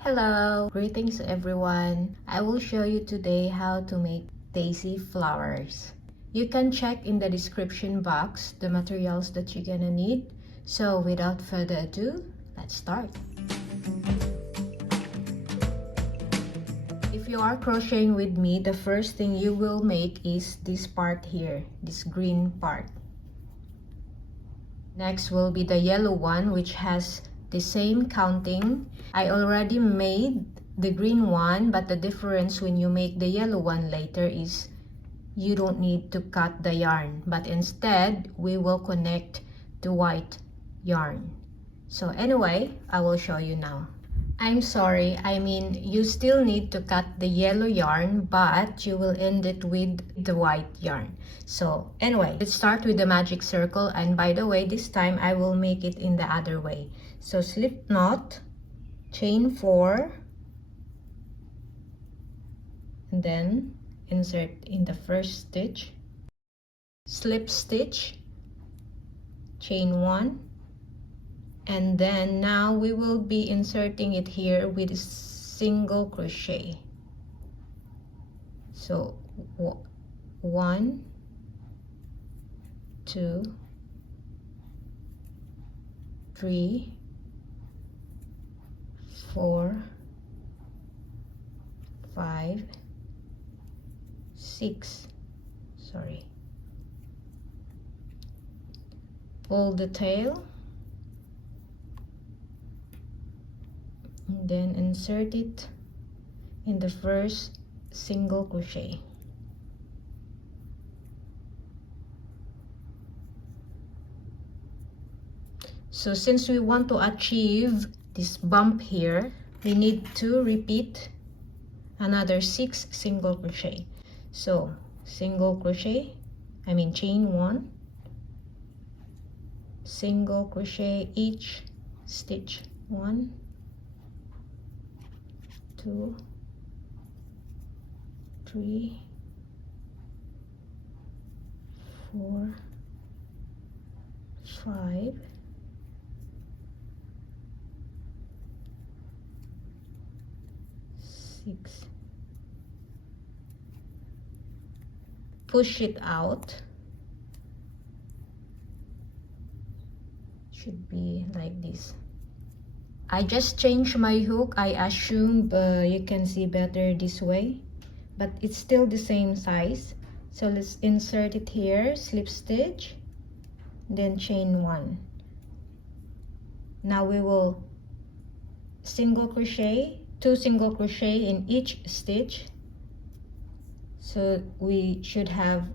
Hello, greetings everyone. I will show you today how to make daisy flowers. You can check in the description box the materials that you're gonna need. So without further ado, let's start. If you are crocheting with me, the first thing you will make is this part here, this green part. Next will be the yellow one, which has the same counting. I already made the green one, but the difference when you make the yellow one later is you don't need to cut the yarn, but instead we will connect the white yarn. So anyway, I will show you now. I'm sorry, I mean you still need to cut the yellow yarn, but you will end it with the white yarn. So anyway, let's start with the magic circle, and by the way, this time I will make it in the other way. So slip knot, chain 4, and then insert in the first stitch, slip stitch, chain 1, and then now we will be inserting it here with a single crochet. So 1, 2, 3, 4, 5, 6. Pull the tail, and then insert it in the first single crochet. So since we want to achieve this bump here, we need to repeat another 6 single crochet. So single crochet, chain 1, single crochet each stitch, 1, 2, 3, 4, 5, 6. Push it out. Should be like this. I just changed my hook. I assume you can see better this way, but it's still the same size. So let's insert it here, slip stitch, then chain 1. Now we will single crochet, 2 single crochet in each stitch. So we should have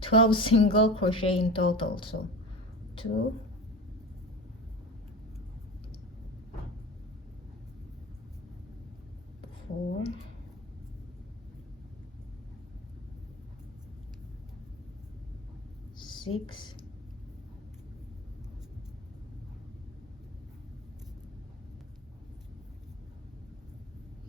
12 single crochet in total. So 2, 4, 6,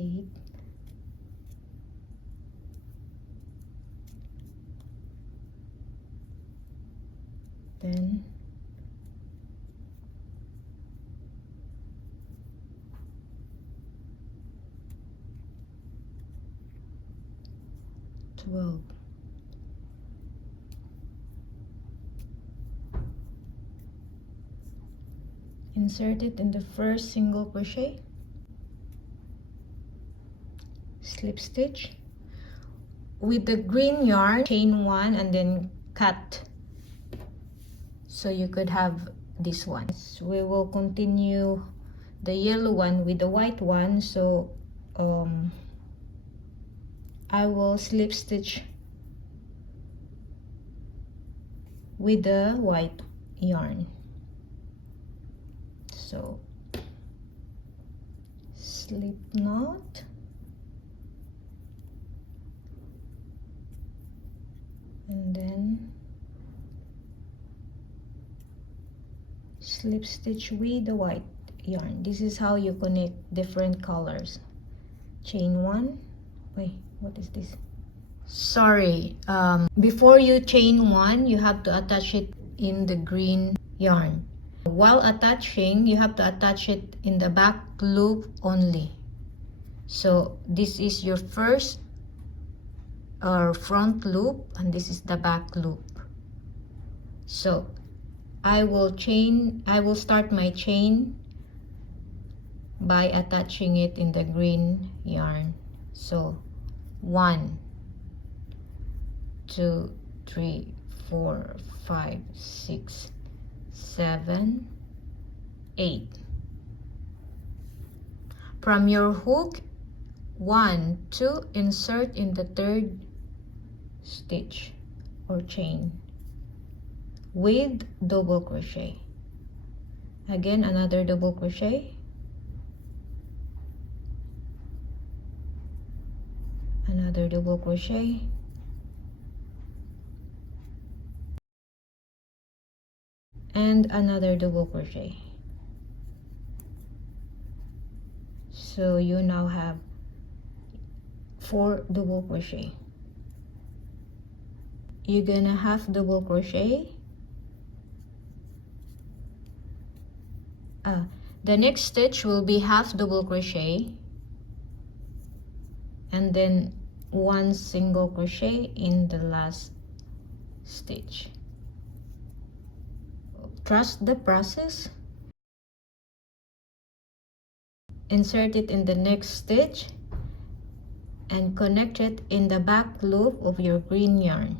8, 10, 12. Insert it in the first single crochet, slip stitch. With the green yarn, chain 1 and then cut. So you could have this one. We will continue the yellow one with the white one. So I will slip stitch with the white yarn. So slip knot, and then slip stitch with the white yarn. This is how you connect different colors. Chain 1. Wait, what is this? Sorry, before you chain 1, you have to attach it in the green yarn. while attaching, you have to attach it in the back loop only. So this is your first or front loop, and this is the back loop. So I will start my chain by attaching it in the green yarn. So 1, 2, 3, 4, 5, 6, 7, 8. From your hook, 1, 2, insert in the third stitch or chain with double crochet. Again, another double crochet, another double crochet, and another double crochet. So you now have 4 double crochet. You're gonna half double crochet. The next stitch will be half double crochet, and then 1 single crochet in the last stitch. Trust the process. Insert it in the next stitch and connect it in the back loop of your green yarn.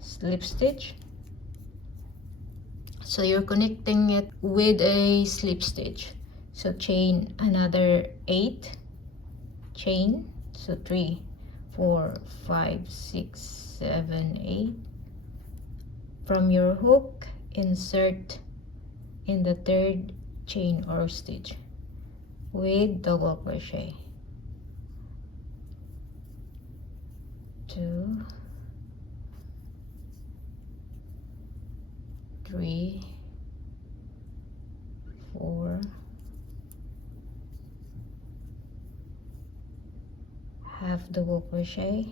Slip stitch. So you're connecting it with a slip stitch. So chain another 8, chain, so 3, 4, 5, 6, 7, 8. From your hook, insert in the third chain or stitch with double crochet. 2, 3, 4, half double crochet,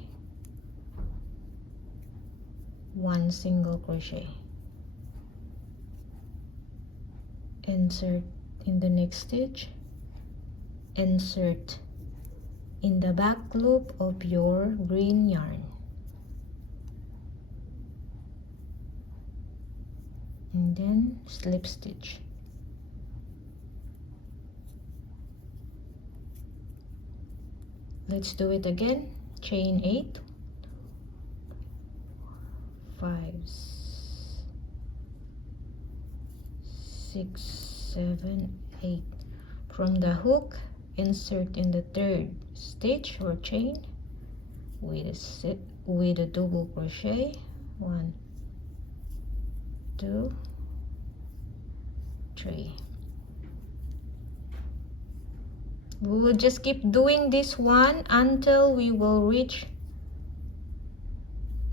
1 single crochet. Insert in the next stitch, insert in the back loop of your green yarn, and then slip stitch. Let's do it again. Chain 8, 5, 6, 7, 8. From the hook, insert in the third stitch or chain with a double crochet. 1, 2, 3. We will just keep doing this one until we will reach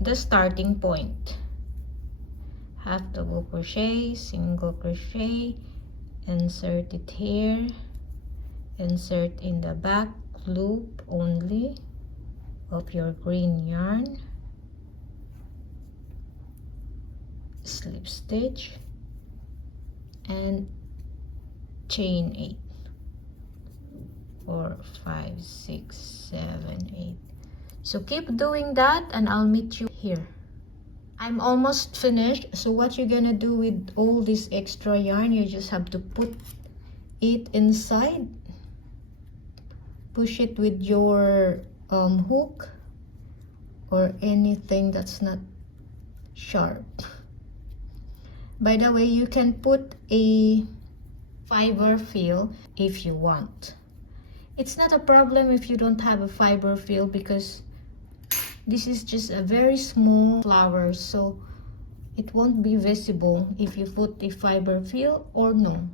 the starting point. Half double crochet, single crochet, insert it here, insert in the back loop only of your green yarn, slip stitch, and chain 8. 4, 5, 6, 7, 8. So keep doing that and I'll meet you here. I'm almost finished. So what you're gonna do with all this extra yarn, you just have to put it inside, push it with your hook or anything that's not sharp. By the way, you can put a fiber fill if you want. It's not a problem if you don't have a fiber fill, because this is just a very small flower, so it won't be visible if you put a fiber fill or no.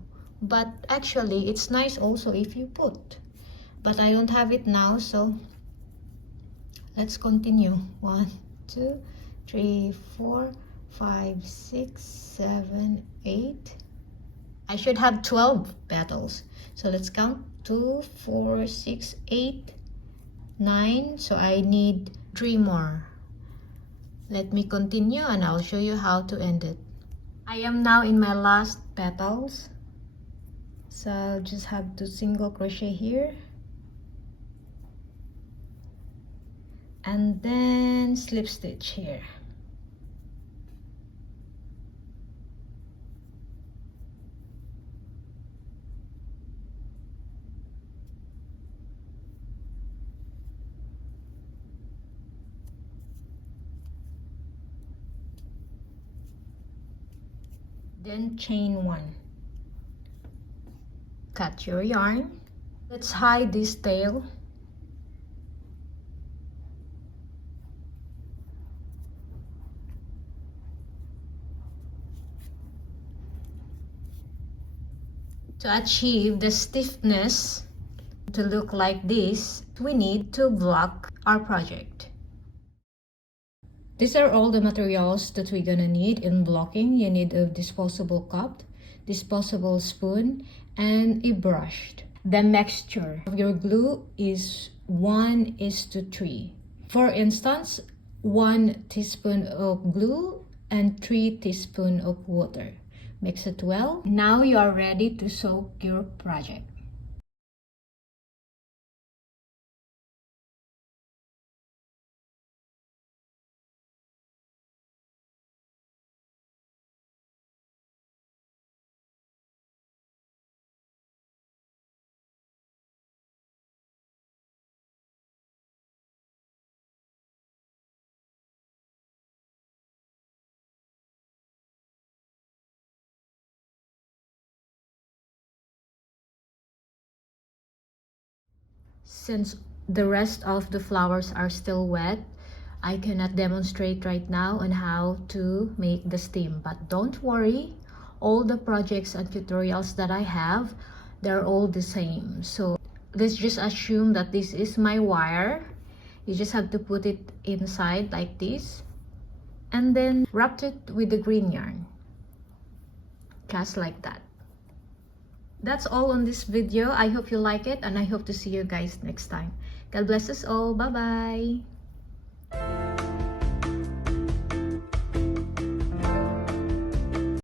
But actually it's nice also if you put, but I don't have it now, so let's continue. 1, 2, 3, 4, 5, 6, 7, 8. I should have 12 petals, so let's count. 2, 4, 6, 8, 9. So I need 3 more. Let me continue and I'll show you how to end it. I am now in my last petals, so I'll just have to single crochet here and then slip stitch here. Then chain 1. Cut your yarn. Let's hide this tail. To achieve the stiffness to look like this, we need to block our project. These are all the materials that we're gonna need in blocking. You need a disposable cup, disposable spoon, and a brush. The mixture of your glue is 1:3. For instance, 1 teaspoon of glue and 3 teaspoons of water. Mix it well. Now you are ready to soak your project. Since the rest of the flowers are still wet, I cannot demonstrate right now on how to make the stem. But don't worry, all the projects and tutorials that I have, they're all the same. So let's just assume that this is my wire. You just have to put it inside like this and then wrap it with the green yarn, just like that. That's all on this video. I hope you like it and I hope to see you guys next time. God bless us all. Bye bye.